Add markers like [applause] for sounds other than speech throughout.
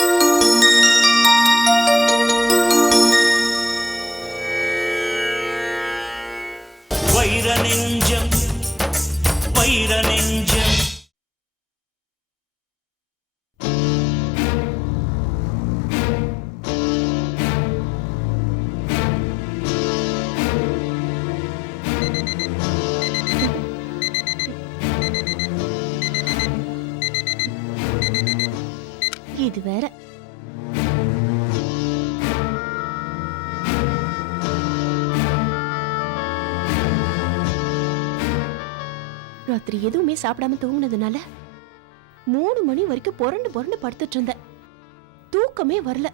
うん。இது வேற. ராத்திரி எதுவுமே சாப்பிடாம தூங்குனதுனால மூணு மணி வரைக்கும் புரண்டு புரண்டு படுத்துட்டு இருந்தேன். தூக்கமே வரல.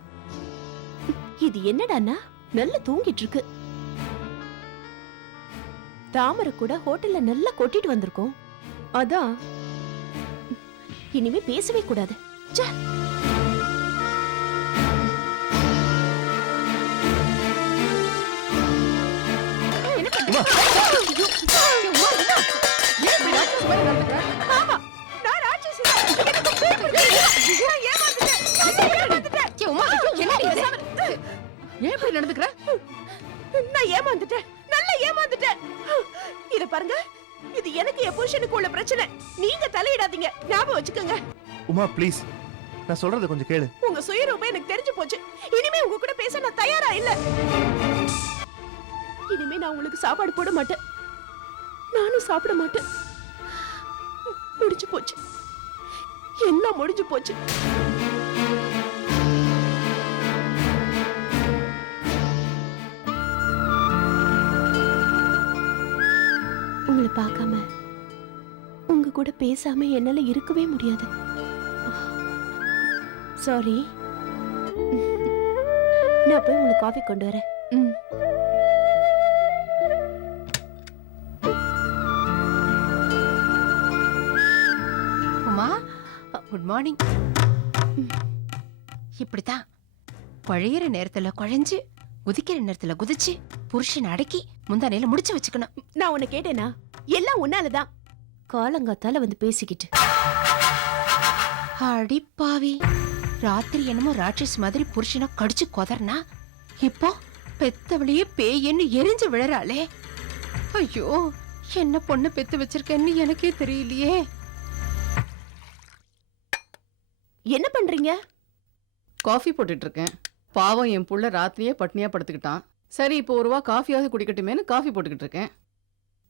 இது என்னடான்னா நல்லா தூங்கிட்டு இருக்கு. தாமரை கூட ஹோட்டல்ல நல்லா கொட்டிட்டு வந்திருக்கோம். அதான். இனிமே பேசவே கூடாது. ஏன் இப்படி நடந்துக்கிற? நான் ஏமாந்துட்டேன். நல்லா ஏமாந்துட்டேன். இத பாருங்க. இது எனக்கு என் புருஷனுக்கு உள்ள பிரச்சனை. நீங்க தலையிடாதீங்க. ஞாபகம் வச்சுக்கோங்க. உமா ப்ளீஸ் நான் சொல்றது கொஞ்சம் கேளு. உங்க சுயரூபம் எனக்கு தெரிஞ்சு போச்சு. இனிமே உங்க கூட பேச நான் தயாரா இல்ல. இனிமே நான் உங்களுக்கு சாப்பாடு போட மாட்டேன். நானும் சாப்பிட மாட்டேன். முடிஞ்சு போச்சு. எல்லாம் முடிஞ்சு போச்சு. உங்களை பார்க்காம உங்க கூட பேசாம என்னால இருக்கவே முடியாது. சாரி நான் போய் உங்களுக்கு காஃபி கொண்டு வரேன். ம். உமா குட் மார்னிங் இப்படித்தான். குழையிற நேரத்துல குழைஞ்சு குதிக்கிற நேரத்துல குதிச்சு புருஷன் அடக்கி முந்தானையில முடிச்சு வச்சுக்கணும். நான் உன்னை கேட்டேனா? எல்லாம் உன்னாலதான். காலங்காத்தால வந்து பேசிக்கிட்டு. அடி பாவி. ராத்திரி என்னமோ ராட்சஸ் மாதிரி புருஷனை கடிச்சு கொதறனா இப்போ பெத்தவளையே பேயன்னு எரிஞ்சு விழறாளே. ஐயோ என்ன பொண்ணு பெத்து வச்சிருக்கேன்னு எனக்கே தெரியலையே. என்ன பண்றீங்க? காஃபி போட்டுட்டு இருக்கேன் பாவம் என் புள்ள ராத்திரியே பட்னியா படுத்துக்கிட்டான். சரி இப்போ ஒரு ரூபா காஃபியாவது குடிக்கட்டுமேனு காஃபி போட்டுக்கிட்டு இருக்கேன்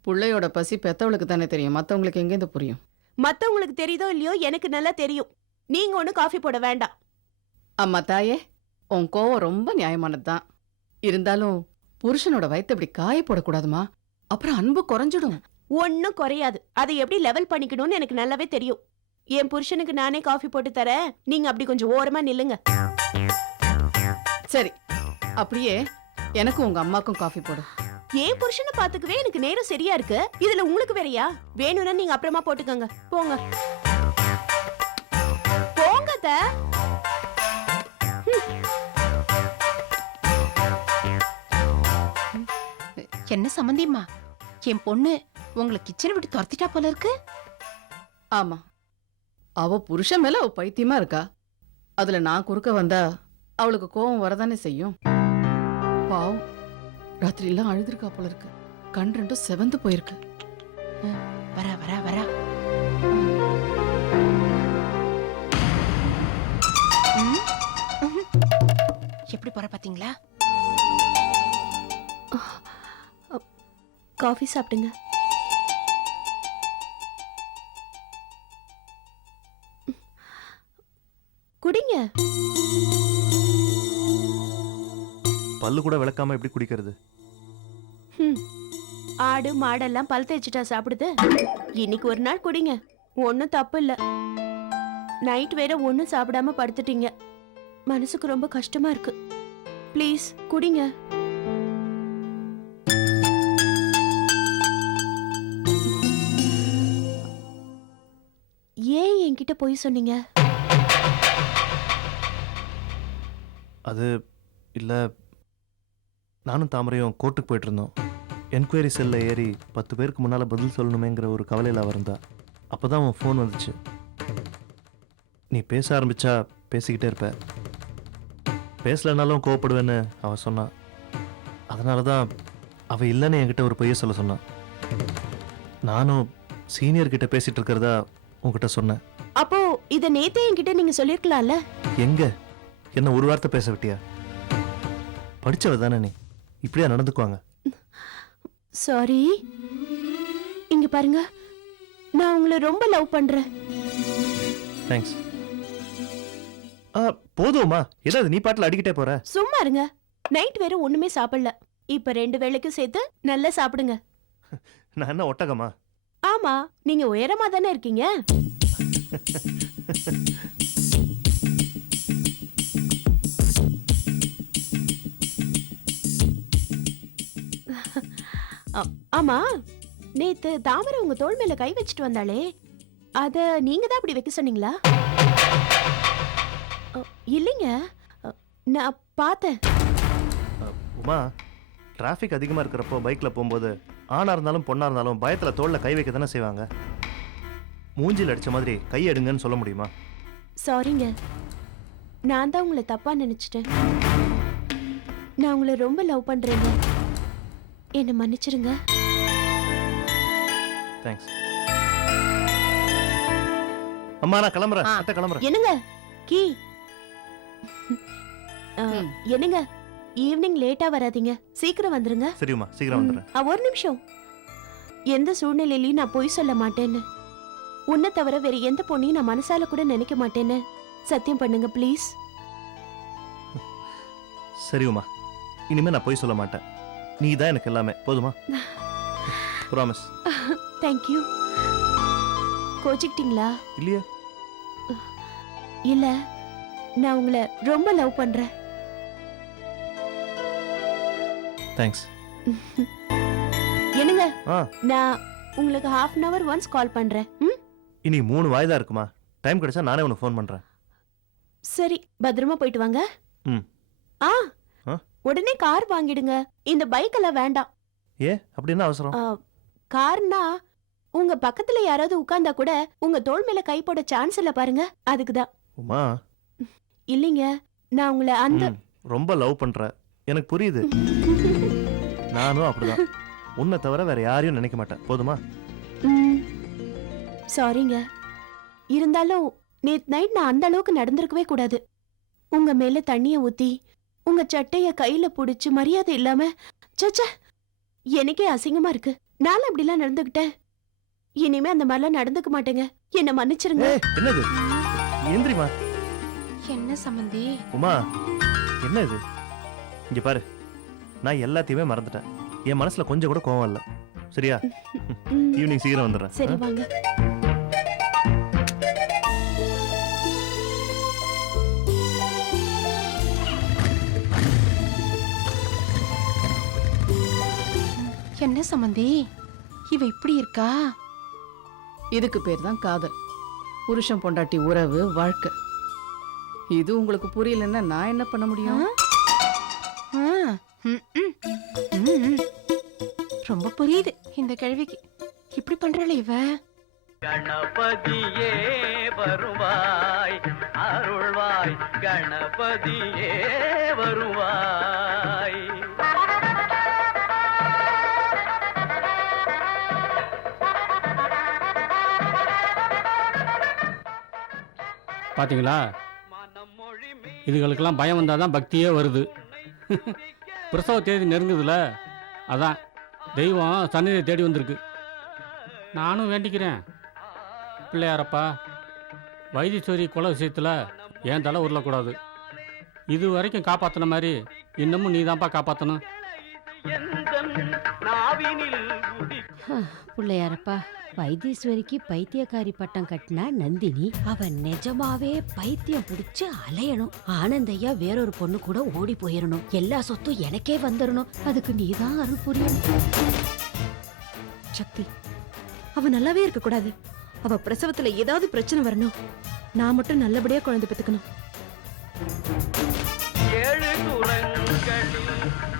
புள்ளையோட பசி பெத்தவளுக்கு தானே தெரியும். மத்தவங்களுக்கு எங்கேருந்து புரியும்? மத்தவங்களுக்கு தெரியுதோ இல்லையோ எனக்கு நல்லா தெரியும். நீங்க ஒண்ணு காஃபி போட வேண்டாம். அம்மா தாயே உன் கோவம் ரொம்ப நியாயமானது தான் இருந்தாலும் புருஷனோட வயித்தை இப்படி காய போடக்கூடாதுமா? அப்புறம் அன்பு குறைஞ்சிடும். ஒன்னும் குறையாது. அதை எப்படி லெவல் பண்ணிக்கணும்னு எனக்கு நல்லாவே தெரியும். என் புருஷனுக்கு நானே காஃபி போட்டு தரேன். நீங்க அப்படி கொஞ்சம் ஓரமா நில்லுங்க. சரி. அப்படியே எனக்கும் உங்க அம்மாக்கும் காஃபி போடு. என் புருஷனை பாத்துக்கவே எனக்கு நேரம் சரியா இருக்கு. இதுல உங்களுக்கு வேறயா? வேணும்னா நீங்க அப்புறமா போட்டுக்கோங்க. போங்க. போங்க அத்தை. என்ன சம்மந்தியம்மா என் பொண்ணு உங்களை கிச்சனை விட்டு துரத்திட்டா போல இருக்கு. ஆமா. அவ புருஷன் மேல அவ பைத்தியமா இருக்கா? அதுல நான் குறுக்க வந்தா அவளுக்கு கோவம் வரதானே செய்யும்? பாவம். ராத்திரி எல்லாம் அழுதுருக்கா போல இருக்கு. கண் ரெண்டும் செவந்து போயிருக்கு. வரா வரா வரா. எப்படி போற பாத்தீங்களா? காஃபி சாப்பிடுங்க. குடிங்க. பல்லு கூட விளக்காம எப்படி குடிக்கிறது? ஹம். ஆடு மாடெல்லாம் பல் தேய்ச்சிட்டா சாப்பிடுது. இன்னைக்கு ஒரு நாள் குடிங்க. ஒன்றும் தப்பு இல்ல. நைட் வேற ஒன்றும் சாப்பிடாம படுத்துட்டீங்க. மனசுக்கு ரொம்ப கஷ்டமா இருக்கு. ப்ளீஸ் குடிங்க. என்கிட்ட போய் சொன்னீங்க. அது இல்லை நானும் தாமரையும் கோர்ட்டுக்கு போயிட்டு இருந்தோம் என்கொயரி செல்ல ஏறி பத்து பேருக்கு முன்னால் பதில் சொல்லணுமேங்கிற ஒரு கவலையில் அவர் இருந்தா. அப்போ தான் உன் ஃபோன் வந்துச்சு. நீ பேச ஆரம்பிச்சா பேசிக்கிட்டே இருப்ப. பேசலைனாலும் கோவப்படுவேன்னு அவன் சொன்னான் அதனால தான் அவள் இல்லைன்னு என்கிட்ட ஒரு பொய்ய சொல்ல சொன்னான் நானும் சீனியர்கிட்ட பேசிகிட்டு இருக்கிறதா உங்ககிட்ட சொன்னேன். இத நேத்தே என்கிட்ட நீங்க சொல்லிருக்கலாம்ல. எங்க? என்ன ஒரு வார்த்தை பேச விட்டியா? படிச்சவ தானே நீ. இப்படியா நடந்துக்குவாங்க? சாரி இங்க பாருங்க. நான் உங்களை ரொம்ப லவ் பண்றேன். தேங்க்ஸ் போதுமா ஏதாவது நீ பாட்டில் அடிக்கிட்டே போற. சும்மா இருங்க. நைட் வேற ஒண்ணுமே சாப்பிடல. இப்ப ரெண்டு வேளைக்கும் சேர்த்து நல்லா சாப்பிடுங்க. நான் என்ன ஒட்டகமா? ஆமா நீங்க உயரமா தானே இருக்கீங்க? [laughs] ஆமா. நேத்து தாமரை உங்க தோல் மேல கை வச்சுட்டு வந்தாளே. அத நீங்க தான் அப்படி வைக்க சொன்னீங்களா? இல்லைங்க. நான் பார்த்தேன். உமா டிராஃபிக் அதிகமாக இருக்கிறப்போ பைக்கில் போகும்போது ஆணாக இருந்தாலும் பொண்ணாக இருந்தாலும் பயத்தில் தோளில் கை வைக்க தானே செய்வாங்க? மூஞ்சில் அடித்த மாதிரி கை எடுங்கன்னு சொல்ல முடியுமா? சாரிங்க நான் தான் உங்களை தப்பா நினைச்சிட்டேன். நான் உங்களை ரொம்ப லவ் பண்றேங்க. என்னை மன்னிச்சிருங்க. தேங்க்ஸ் அம்மா நான் கிளம்புறேன். ஆ. அத்தை கிளம்புறேன். என்னங்க? கீ. ஆ, ம். என்னங்க? ஈவினிங் லேட்டா வராதீங்க. சீக்கிரம் வந்துருங்க. சரிம்மா சீக்கிரம் வந்துடுறேன். ஆ, ஒரு நிமிஷம். எந்த சூழ்நிலையிலயும் நான் பொய் சொல்ல மாட்டேன்னு. உன்னை தவிர வேற எந்த பொண்ணையும் நான் மனசால கூட நினைக்க மாட்டேன்னு. சத்தியம் பண்ணுங்க ப்ளீஸ் சரி உமா. இனிமேல் நான் போய் சொல்ல மாட்டேன். நீ தான் எனக்கு எல்லாமே. போதுமா? ப்ராமிஸ் தேங்க்யூ கோச்சிக்கிட்டீங்களா? இல்லையே. இல்ல நான் உங்களை ரொம்ப லவ் பண்றேன். தேங்க்ஸ் என்னங்க? நான் உங்களுக்கு half an hour once call பண்றேன். ம்? இனி மூணு வாய்தா இருக்குமா? டைம் கிடைச்சா நானே உனக்கு ஃபோன் பண்ணுறேன் சரி பத்திரமா போயிட்டு வாங்க. ம். ஆ ஆ? உடனே கார் வாங்கிடுங்க. இந்த பைக் எல்லாம் வேண்டாம். ஏ அப்படி என்ன அவசரம்? ஆ, கார்னா உங்க பக்கத்துல யாராவது உட்கார்ந்தா கூட உங்க தோள் மேல கை போட சான்ஸ் இல்ல பாருங்க. அதுக்குதான் உமா? இல்லைங்க நான் உங்களை அந்த ம், ரொம்ப லவ் பண்ற. எனக்கு புரியுது. [laughs] நானும் அப்படிதான். உன்னை தவிர வேற யாரையும் நினைக்க மாட்டேன். போதுமா? சாரிங்க இருந்தாலும் நேத்து நைட் நான் அந்த அளவுக்கு நடந்திருக்கவே கூடாது. உங்க மேல தண்ணிய ஊத்தி உங்க சட்டைய கையில புடிச்சு மரியாதை இல்லாம சச்ச எனக்கே அசிங்கமா இருக்கு. நான் அப்படிலாம் நடந்துக்கிட்டேன் இனிமே அந்த மாதிரிலாம் நடந்துக்க மாட்டேங்க. என்ன மன்னிச்சிருங்க. ஏய் என்னது? எந்திரிமா என்ன சம்மந்தி உமா என்ன இது? இங்க பாரு. நான் எல்லாத்தையுமே மறந்துட்டேன். என் மனசுல கொஞ்சம் கூட கோவம் இல்ல. சரியா? ஈவினிங் சீக்கிரம் வந்துடுறேன். சரி? வாங்க. என்ன சம்மந்தி இவ இப்படி இருக்கா? இதுக்கு பேர் தான் காதல். புருஷன் பொண்டாட்டி உறவு வாழ்க்கை. இது உங்களுக்கு புரியலன்னா நான் என்ன பண்ண முடியும்? ஆ, ம், ம், ம், ம். ரொம்ப புரியுது இந்த கேள்விக்கு. இப்படி பண்றாளே இவ? கணபதியே வருவாய். அருள்வாய் கணபதியே வருவாய். பாத்தீங்களா? இதுகளுக்கெல்லாம் பயம் வந்தால் தான் பக்தியே வருது. பிரசவ தேதி நெருங்குதுல? அதான். தெய்வம் சந்நிதியை தேடி வந்திருக்கு. நானும் வேண்டிக்கிறேன். பிள்ளையாரப்பா வைத்தீஸ்வரி கொலை விஷயத்தில் ஏன் தலை உருளக்கூடாது. இது வரைக்கும் காப்பாற்றின மாதிரி இன்னமும் நீ தான்ப்பா காப்பாற்றணும் பிள்ளையாரப்பா வைத்தீஸ்வரிக்கு பைத்தியக்காரி பட்டம் கட்டினா நந்தினி அவ நிஜமாவே பைத்தியம் பிடிச்சு அலையணும். ஆனந்தையா வேறொரு பொண்ணு கூட ஓடி போயிடணும் எல்லா சொத்தும் எனக்கே வந்துடணும் அதுக்கு நீதான் அருள் புரியணும் சக்தி அவ நல்லாவே இருக்க கூடாது அவ பிரசவத்துல ஏதாவது பிரச்சனை வரணும். நான் மட்டும் நல்லபடியா குழந்தை பெத்துக்கணும். ஏழு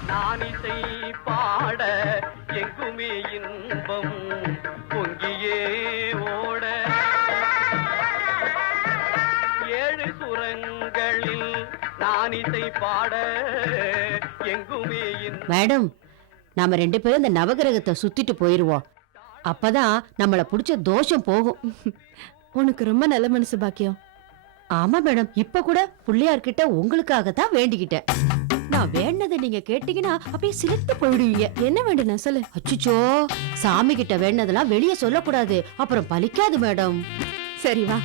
நான் இசை பாட எங்கும் எங்குமே மேடம் நாம ரெண்டு பேரும் இந்த நவகிரகத்தை சுத்திட்டு போயிருவோம். அப்பதான் நம்மள புடிச்ச தோஷம் போகும். உனக்கு ரொம்ப நல்ல மனசு பாக்கியம். ஆமா மேடம். இப்ப கூட பிள்ளையார்கிட்ட உங்களுக்காக தான் வேண்டிக்கிட்டேன். நான் வேண்டதை நீங்க கேட்டீங்கன்னா அப்படியே சிலிர்த்து போயிடுவீங்க. என்ன வேண்டும் சொல்லு. அச்சுச்சோ சாமி கிட்ட வேண்டதெல்லாம் வெளியே சொல்லக்கூடாது. அப்புறம் பலிக்காது மேடம். சரி வா.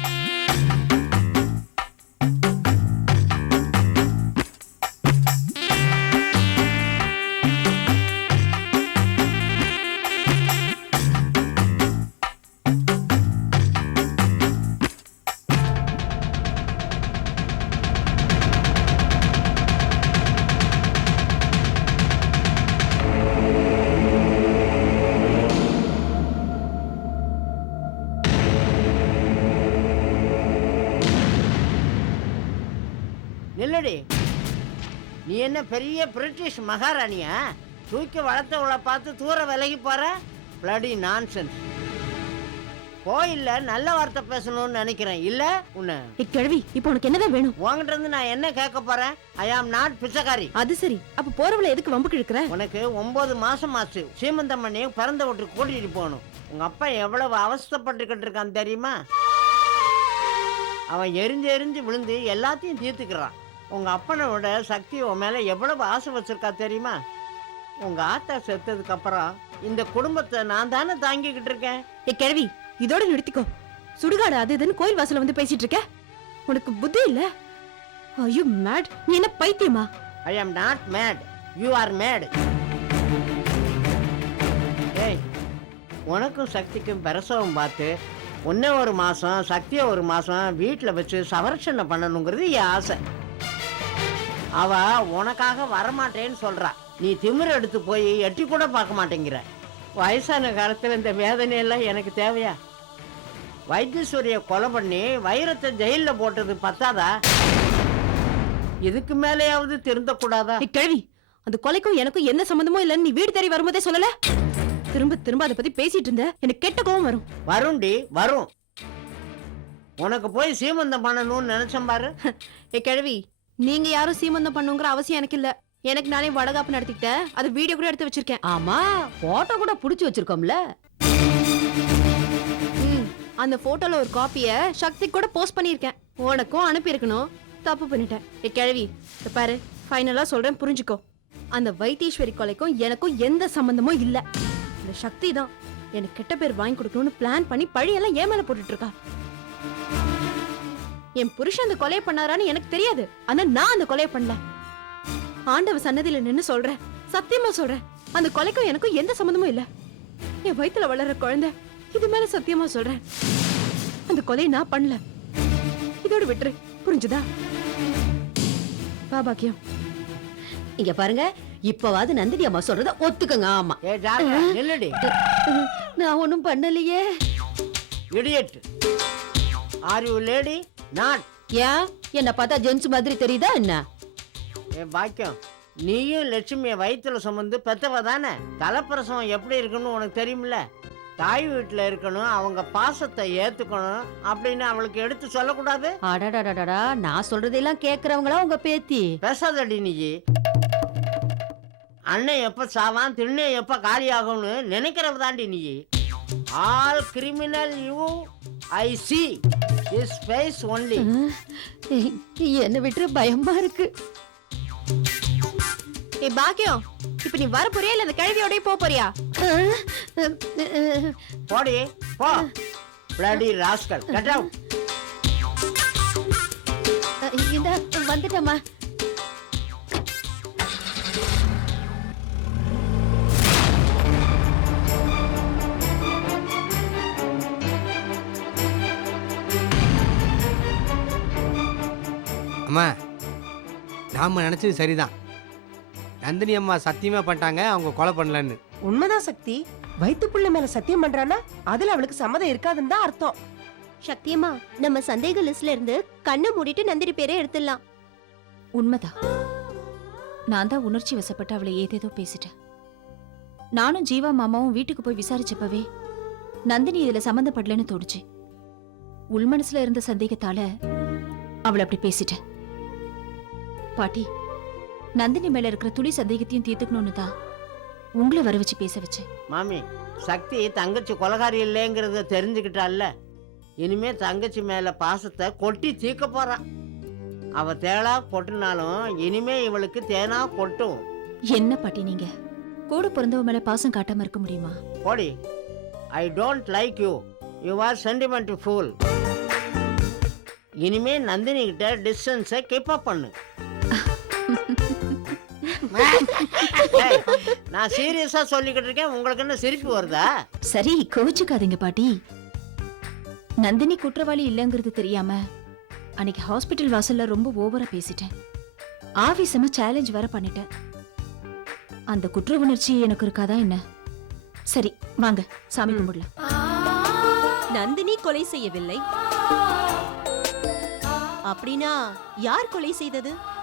என்ன பெரிய பிரிட்டிஷ் மகாராணியா? தூக்கி வளர்த்தவளை பார்த்து தூர விலகி போற? பிளடி நான்சென்ஸ் கோயில்ல நல்ல வார்த்தை பேசணும்னு நினைக்கிறேன். இல்ல உன்னை. கிழவி இப்போ உனக்கு என்னதான் வேணும்? உன்கிட்ட இருந்து நான் என்ன கேட்க போறேன்? ஐ ஆம் நாட் பிச்சைக்காரி. அது சரி. அப்ப போறவள எதுக்கு வம்புக்கு இழுக்கிற? உனக்கு ஒன்பது மாசம் ஆச்சு. சீமந்தம் பண்ணி பிறந்த வீட்டுக்கு கூட்டிட்டு போகணும். உங்க அப்பா எவ்வளவு அவஸ்தைப்பட்டுக்கிட்டு இருக்கான் தெரியுமா? அவன் எரிஞ்சு எரிஞ்சு விழுந்து எல்லாத்தையும் தீர்த்துக்கிறான். உங்க அப்பனை விட சக்தி உன் மேல எவ்வளவு ஆசை வச்சிருக்கா தெரியுமா? உங்க ஆத்தா செத்ததுக்கு அப்புறம் இந்த குடும்பத்தை நான் தானே தாங்கிக்கிட்டு இருக்கேன். ஏ கிழவி இதோட நிறுத்திக்கோ. சுடுகாடு அது இதுன்னு கோயில் வாசல்ல வந்து பேசிட்டு இருக்க. உனக்கு புத்தி இல்ல? ஐயோ மேட் நீ என்ன பைத்தியமா? I am not mad you are mad ஏய் உனக்கும் சக்திக்கும் பிரசவம் பார்த்து ஒன்னே ஒரு மாசம் சக்தியை ஒரு மாசம் வீட்டில் வச்சு சவரட்சணை பண்ணணுங்கிறது என் ஆசை. அவ உனக்காக வரமாட்டேன்னு சொல்றா. நீ திமிர எடுத்து போய் எட்டி கூட பார்க்க மாட்டேங்கிற. வயசான காலத்துல இந்த வேதனையெல்லாம் எனக்கு தேவையா? வைத்தீஸ்வரிய கொலை பண்ணி வைரத்தை ஜெயில்ல போட்டது பத்தாதா? இதுக்கு மேலேயாவது திருந்தக்கூடாதா? கிழவி அந்த கொலைக்கும் எனக்கும் எந்த சம்பந்தமும் இல்லைன்னு நீ வீடு தேடி வரும்போதே சொல்லல? திரும்ப திரும்ப அதை பத்தி பேசிட்டு இருந்த எனக்கு கெட்ட கோவம் வரும். வருண்டி வரும். உனக்கு போய் சீமந்தம் பண்ணணும்னு நினைச்சேன் பாரு. [laughs] ஏ கிழவி நீங்க யாரும் சீமந்தம் பண்ணுங்கிற அவசியம் எனக்கு இல்ல. எனக்கு நானே வடகாப்பு நடத்திக்கிட்டேன் அது வீடியோ கூட எடுத்து வச்சிருக்கேன். ஆமா போட்டோ கூட புடிச்சு வச்சிருக்கோம்ல. ம், அந்த போட்டோல ஒரு காப்பிய சக்தி கூட போஸ்ட் பண்ணிருக்கேன் உனக்கும் அனுப்பியிருக்கணும். தப்பு பண்ணிட்டேன். ஏ கிழவி பாரு. ஃபைனலா சொல்றேன் புரிஞ்சுக்கோ. அந்த வைத்தீஸ்வரி கொலைக்கும் எனக்கும் எந்த சம்பந்தமும் இல்ல. இந்த சக்தி தான் எனக்கு கெட்ட பேர் வாங்கி கொடுக்கணும்னு பிளான் பண்ணி பழியெல்லாம் ஏன் மேல போட்டுட்டு இருக்கா. என் புருஷன் அந்த கொலையை பண்ணாரான்னு எனக்கு தெரியாது. ஆனா நான் அந்த கொலையை பண்ணல. ஆண்டவ சன்னதியில நின்னு சொல்றேன் சத்தியமா சொல்றேன் அந்த கொலைக்கும் எனக்கும் எந்த சம்பந்தமும் இல்ல. என் வயித்துல வளர்ற குழந்தை இது மேல சத்தியமா சொல்றேன் அந்த கொலையை நான் பண்ணல. இதோட விட்டுரு புரிஞ்சுதா? வா பாக்கியம். இங்க பாருங்க இப்பவாது நந்தினி அம்மா சொல்றத ஒத்துக்கங்க ஆமா. நில்லுடி. நான் ஒண்ணும் பண்ணலையே. Idiot. Are you lady not ஏன் என்ன பார்த்தா ஜென்ஸ் மாதிரி தெரியுதா என்ன? ஏ பாக்கியம் நீயும் லட்சுமியை வயிற்றுல சுமந்து பெத்தவ தானே? தலைப்பிரசவம் எப்படி இருக்குன்னு உனக்கு தெரியுமில்ல தாய் வீட்டில் இருக்கணும் அவங்க பாசத்தை ஏத்துக்கணும் அப்படின்னு அவளுக்கு எடுத்து சொல்லக்கூடாது? அடடடடடா நான் சொல்றதெல்லாம் கேக்குறவங்களா உங்க பேத்தி? பேசாதடி நீ. அண்ணன் எப்ப சாவான் திண்ணை எப்ப காலியாகும்னு நினைக்கிறவ தாண்டி நீ. All criminal you I see is face only என்ன விட்டு பயமா இருக்கு. ஏ பாக்கியம் இப்ப நீ வர போறியா இல்ல அந்த கிழவியோடய போக போறியா? போடி போ. பிளடி ராஸ்கல் கட் அவுட் இந்த வந்துட்டம்மா. அம்மா நாம நினைச்சது சரிதான். நந்தினி அம்மா சத்தியமா பண்ணிட்டாங்க அவங்க கொலை பண்ணலன்னு. உண்மைதான் சக்தி. வயித்துப்புள்ள மேல சத்தியம் பண்றானா அதுல அவளுக்கு சம்மதம் இருக்காதுன்னு தான் அர்த்தம். சக்தியம்மா நம்ம சந்தேக லிஸ்ட்ல இருந்து கண்ணை மூடிட்டு நந்திரி பேரை எடுத்துடலாம். உண்மைதான். நான் தான் உணர்ச்சி வசப்பட்டு அவளை ஏதேதோ பேசிட்டேன். நானும் ஜீவா மாமாவும் வீட்டுக்கு போய் விசாரிச்சப்பவே நந்தினி இதுல சம்மந்தப்படலன்னு தோணுச்சு. உள்மனசுல இருந்த சந்தேகத்தால அவளை அப்படி பேசிட்டேன். பாட்டி நந்தினி மேல இருக்கிற துளி சந்தேகத்தையும் தீர்த்துக்கணும்னு தான் உங்களை வர வச்சு பேச வச்சேன். மாமி சக்தி தங்கச்சி கொலகாரி இல்லைங்கிறத தெரிஞ்சுக்கிட்டால இனிமே தங்கச்சி மேல பாசத்தை கொட்டி தீர்க்க போறான் அவ தேளா கொட்டினாலும் இனிமே இவளுக்கு தேனா கொட்டும். என்ன பாட்டி நீங்க? கூட பிறந்தவ மேல பாசம் காட்டாம இருக்க முடியுமா? போடி. I don't like you you are sentiment fool இனிமே நந்தினி கிட்ட டிஸ்டன்ஸை கீப் அப் பண்ணு. [laughs] நான் சீரியஸா சொல்லிக்கிட்டு இருக்கேன். உங்களுக்கு என்ன சிரிப்பு வருதா? சரி கோவிச்சுக்காதீங்க பாட்டி. நந்தினி குற்றவாளி இல்லைங்கிறது தெரியாம அன்னைக்கு ஹாஸ்பிட்டல் வாசல்ல ரொம்ப ஓவரா பேசிட்டேன். ஆவேசமா சேலஞ்ச் வர பண்ணிட்டேன். அந்த குற்ற உணர்ச்சி எனக்கு இருக்காதா என்ன? சரி வாங்க சாமி கும்பிடலாம். நந்தினி கொலை செய்யவில்லை. அப்படின்னா யார் கொலை செய்தது?